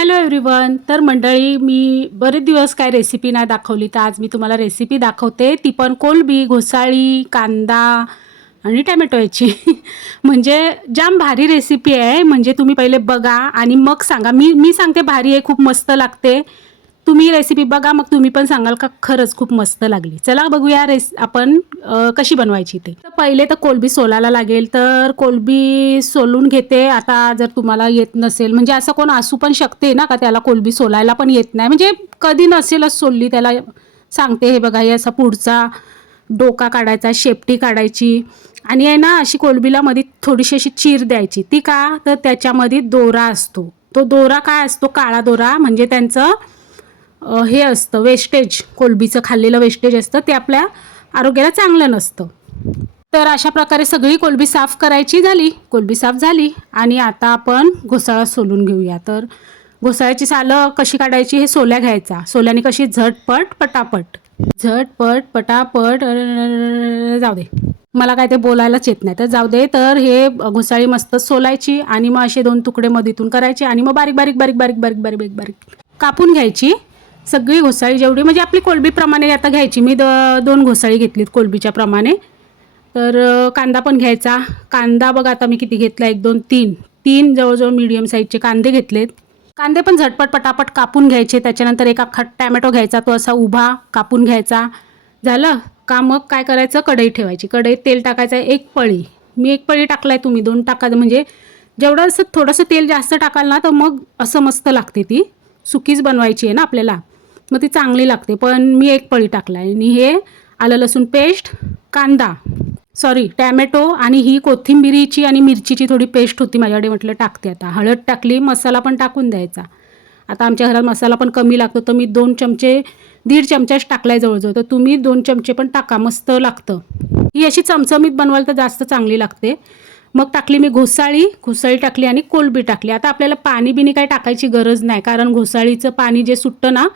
Hello everyone. तर मंडळी, मी बरेच दिवस काय रेसिपी नाही दाखवली, तर आज मी तुम्हाला रेसिपी दाखवते. ती पण कोलंबी, घोसाळी, कांदा आणि टॅमॅटो याची. म्हणजे जाम भारी रेसिपी आहे. म्हणजे तुम्ही पहिले बघा आणि मग सांगा. मी मी सांगते भारी आहे, खूप मस्त लागते. तुम्ही रेसिपी बघा, मग तुम्ही पण सांगाल का खरंच खूप मस्त लागली. चला बघूया आपण कशी बनवायची ते. तर पहिले तर कोलंबी सोलायला लागेल. तर कोलंबी सोलून घेते. आता जर तुम्हाला येत नसेल, म्हणजे असं कोण असू पण शकते ना का त्याला कोलंबी सोलायला पण येत नाही, म्हणजे कधी नसेलच सोलली, त्याला सांगते. हे बघा, हे असा पुढचा डोका काढायचा, शेपटी काढायची आणि आहे ना अशी कोलंबीला मध्ये थोडीशी अशी चीर द्यायची. ती का, तर त्याच्यामध्ये दोरा असतो. तो दोरा काय असतो, काळा दोरा, म्हणजे त्यांचं हे असतं वेस्टेज, कोलंबीचं खाल्लेलं वेस्टेज असतं, ते आपल्या आरोग्याला चांगलं नसतं. तर अशा प्रकारे सगळी कोलंबी साफ करायची. झाली कोलंबी साफ झाली आणि आता आपण घोसाळा सोलून घेऊया. तर घोसाळ्याची सालं कशी काढायची, हे सोल्या घ्यायचा. सोल्याने कशी झटपट पटापट, झटपट पटापट, जाऊ दे, मला काय ते बोलायलाच येत नाही, तर जाऊ दे. तर हे घोसाळी मस्त सोलायची आणि मग असे दोन तुकडे मधीतून करायचे आणि मग बारीक बारीक बारीक बारीक बारीक बारीक बारीक बारीक कापून घ्यायची. सगळी घोसाळी जेवढी, म्हणजे आपली कोलंबीप्रमाणे आता घ्यायची. मी 2 घोसाळी घेतलीत कोलंबीच्या प्रमाणे. तर कांदा पण घ्यायचा. कांदा बघा आता मी किती घेतला, 1 2 3 3 जवळजवळ मीडियम साईजचे कांदे घेतलेत. कांदे पण झटपट पटापट कापून घ्यायचे. त्याच्यानंतर एक अख्खा टॅमॅटो घ्यायचा, तो असा उभा कापून घ्यायचा. झालं का, मग काय करायचं, कढई ठेवायची. कढईत तेल टाकायचं, 1 पळी. मी 1 पळी टाकलाय, तुम्ही 2 टाका. म्हणजे जेवढं असं थोडंसं तेल जास्त टाकाल ना, तर मग असं मस्त लागते. ती सुकीच बनवायची आहे ना आपल्याला, मग ती चांगली लागते. पण मी 1 पळी टाकलाय. आणि हे आलं लसूण पेस्ट, कांदा, सॉरी टॅमॅटो आणि ही कोथिंबिरीची आणि मिरचीची थोडी पेस्ट होती माझ्याकडे, म्हटलं टाकते. आता हळद टाकली, मसाला पण टाकून द्यायचा. आता आमच्या घरात मसाला पण कमी लागतो, तर मी 2 चमचे, 1.5 चमचाच टाकलाय जवळजवळ. तर तुम्ही 2 चमचे पण टाका, मस्त लागतं. ही अशी चमचमीत बनवाल तर जास्त चांगली लागते. मग टाकली मी घोसाळी टाकली आणि कोलंबी टाकली. आता आपल्याला पाणी बिनी काही टाकायची गरज नाही, कारण घोसाळीचं पाणी जे सुटतं ना,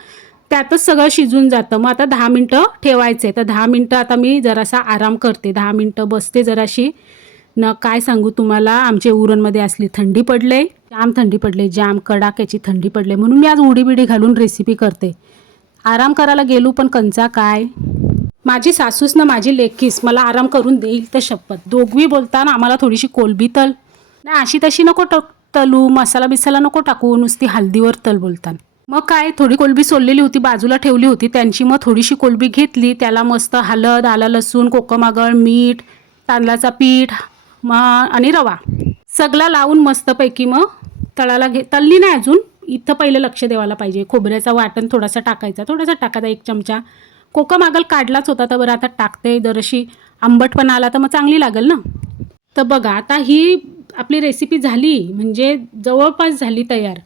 त्यातच सगळं शिजून जातं. मग आता 10 मिनटं ठेवायचे. तर 10 मिनटं आता मी जरासा आराम करते, 10 मिनटं बसते जराशी. न काय सांगू तुम्हाला, आमच्या उरणमध्ये असली थंडी पडले, जाम थंडी पडले, जाम कडाक्याची थंडी पडले. म्हणून मी आज उडी बिडी घालून रेसिपी करते. आराम करायला गेलो पण कंचा काय, माझी सासूस ना माझी लेकीस मला आराम करून देईल तर शपथ. दोघी बोलताना आम्हाला थोडीशी कोलंबी तल नाही, अशी तशी नको तलू, मसाला बिसाला नको टाकू, नुसती हल्दीवर तल बोलताना. मग काय, थोडी कोलंबी सोललेली होती, बाजूला ठेवली होती त्यांची. मग थोडीशी कोलंबी घेतली, त्याला मस्त हळद, आलं लसूण, कोकमागळ, मीठ, तांदळाचा पीठ आणि रवा सगळा लावून मस्तपैकी मग तळाला तळली नाही अजून. इथं पहिलं लक्ष द्यायला पाहिजे. खोबऱ्याचा वाटण थोडासा टाकायचा, 1 चमचा. कोकमागल काढलाच होता, तर बरं आता टाकते. जराशी आंबटपणा आला तर मग चांगली लागेल ना. तर बघा आता ही आपली रेसिपी झाली, म्हणजे जवळपास झाली तयार.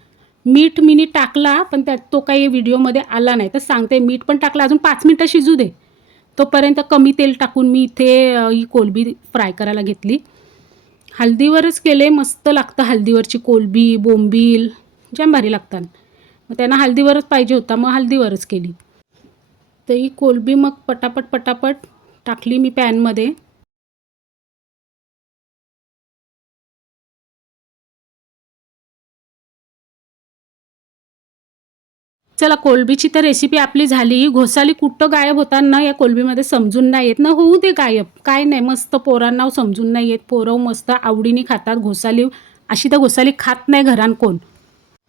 मीठ मी टाकला, पण त्यात तो काही व्हिडिओमध्ये आला नाही, तर सांगते. मीठ पण टाकलं, अजून 5 मिनटं शिजू दे. तोपर्यंत कमी तेल टाकून मी इथे ही कोलंबी फ्राय करायला घेतली. हळदीवरच केले, मस्त लागतं. हळदीवरची कोलंबी, बोंबील जाम भारी लागतात. मग त्यांना हळदीवरच पाहिजे होता, मग हळदीवरच केली. तर ही कोलंबी मग पटापट पटापट टाकली मी पॅनमध्ये. चला, कोलंबीची तर रेसिपी आपली झाली. घोसाळी कुठं गायब होताना या कोलंबीमध्ये समजून नाही येत ना. होऊ दे गायब, काय नाही, मस्त पोरांना समजून नाही येत. पोरं मस्त आवडीने खातात घोसाळी. अशी तर घोसाळी खात नाही घरान कोण,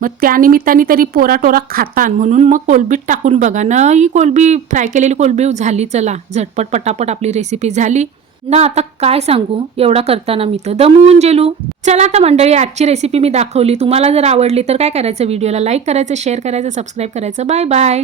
मग त्यानिमित्ताने तरी पोराटोरा खातात, म्हणून मग कोलंबीत टाकून बघा ना. ही कोलंबी फ्राय केलेली कोलंबी झाली. चला, झटपट पटापट आपली रेसिपी झाली ना. आता काय सांगू, एवढा करताना मी तर दमवून गेलो. चला आता मंडळी, आजची रेसिपी मी दाखवली. तुम्हाला जर आवडली तर काय करायचं, व्हिडिओला लाईक करायचं, शेअर करायचं, सबस्क्राईब करायचं. Bye bye.